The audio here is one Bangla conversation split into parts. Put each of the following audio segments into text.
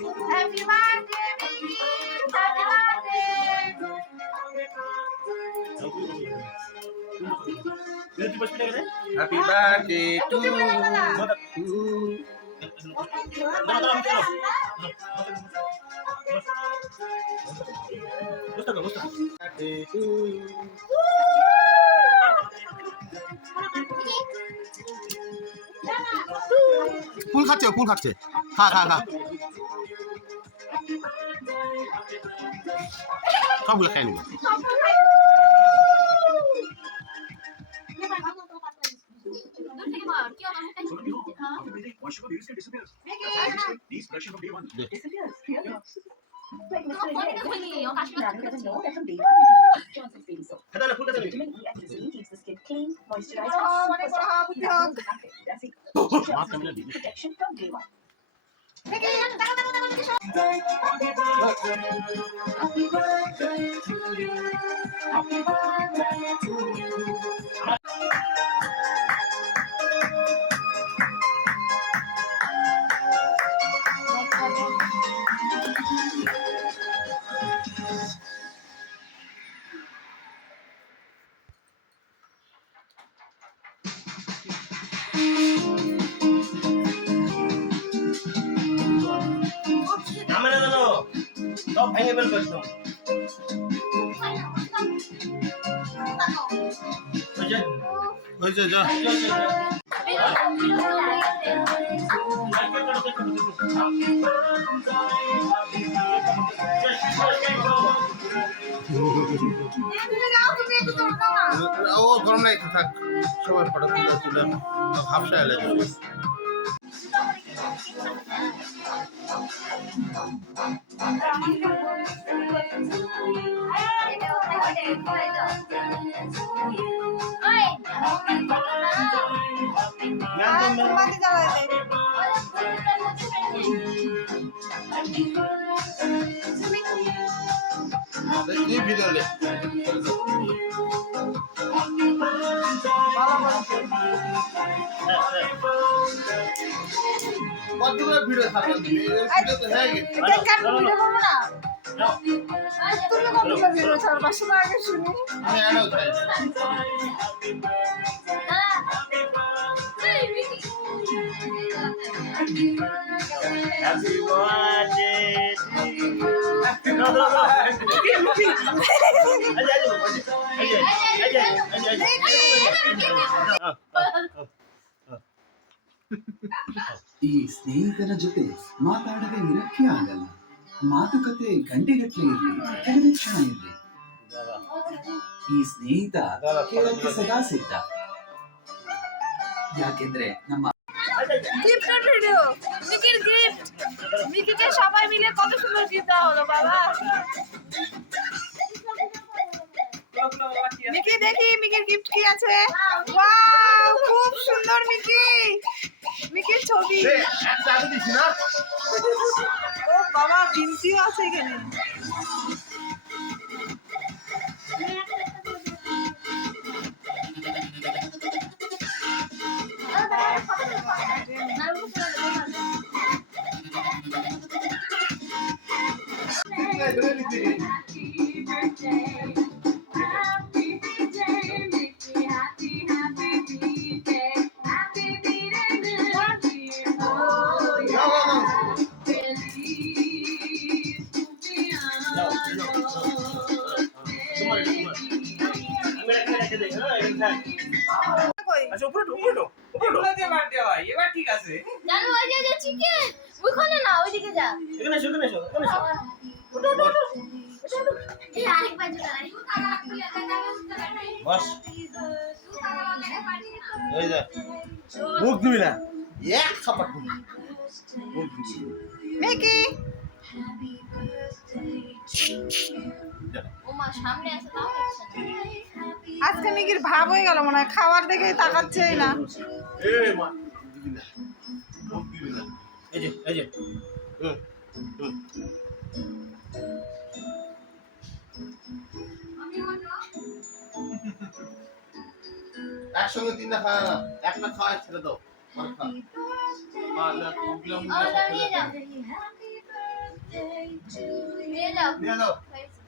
Happy birthday, Mickey! Happy birthday! Happy birthday to you. Birthday to you. ফুল খাচ্ছে ফুল খাচ্ছে খা খা খা সবগুলো খাই নিবি Protection from day one. Happy birthday to you. Happy birthday to you. আমরা জানো সব ভেঙে ফেলবো একদম হয়েছে যা ও গরম নাই থাক সবাই ফটো তুলে হাফসা এলে ভিডিও লে কতগুলো ভিডিও থাকবে ভিডিও তো হয়ে গেছে আমি অ্যাডও চাই হ্যাপি বার্থডে ಈ ಸ್ನೇಹಿತರ ಜೊತೆ ಮಾತಾಡದೆ ಇರಕ್ಕೆ ಆಗಲ್ಲ. ಮಾತುಕತೆ ಗಂಟೆಗಟ್ಟಲೆ ಇರಲಿ, ಕೆಲವೇ ಕ್ಷಣ ಇರಲಿ. ಈ ಸ್ನೇಹಿತ ಕೇಳಕ್ಕೆ ಸದಾ ಸಿದ್ಧ. ಯಾಕೆಂದ್ರೆ ನಮ್ಮ গিফটের ভিডিও মিকির গিফট মিকিকে সবাই মিলে কত সুন্দর গিফট দেওয়া হলো বাবা মিকি দেখি মিকির গিফট কি আছে ওয়াও খুব সুন্দর মিকি মিকির ছবি একটা আগে দিছি না ও বাবা বিনতিও আছে এখানে আচ্ছা উপরে উপরে উপরে দিয়ে মার দেওয়া এবার ঠিক আছে জানো ওই যে চিকেন ওইখানে না ওইদিকে যা এখানে এসো এখানে এসো এখানে এসো ওটো ওটো ওটো এই আরেকবার যেটা বস এই যা মুখ দিবি না এক খাবার দিবি মুখ দিবি মিকি ওমা সামনে আছে তাও দেখছেন আজকে মিকির ভাব হয়ে গেল মনে হয় খাবার দেখে তাকাচ্ছেই না এই মা দিবি না মুখ দিবি না এই যে একসঙ্গে তিনটা খাওয়া না একটা খাওয়া ছেড়ে দাও আর খা মা না নিয়ে যাও নিয়ে যাও নিয়ে যাও হয়েছে।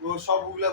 ও সবগুলা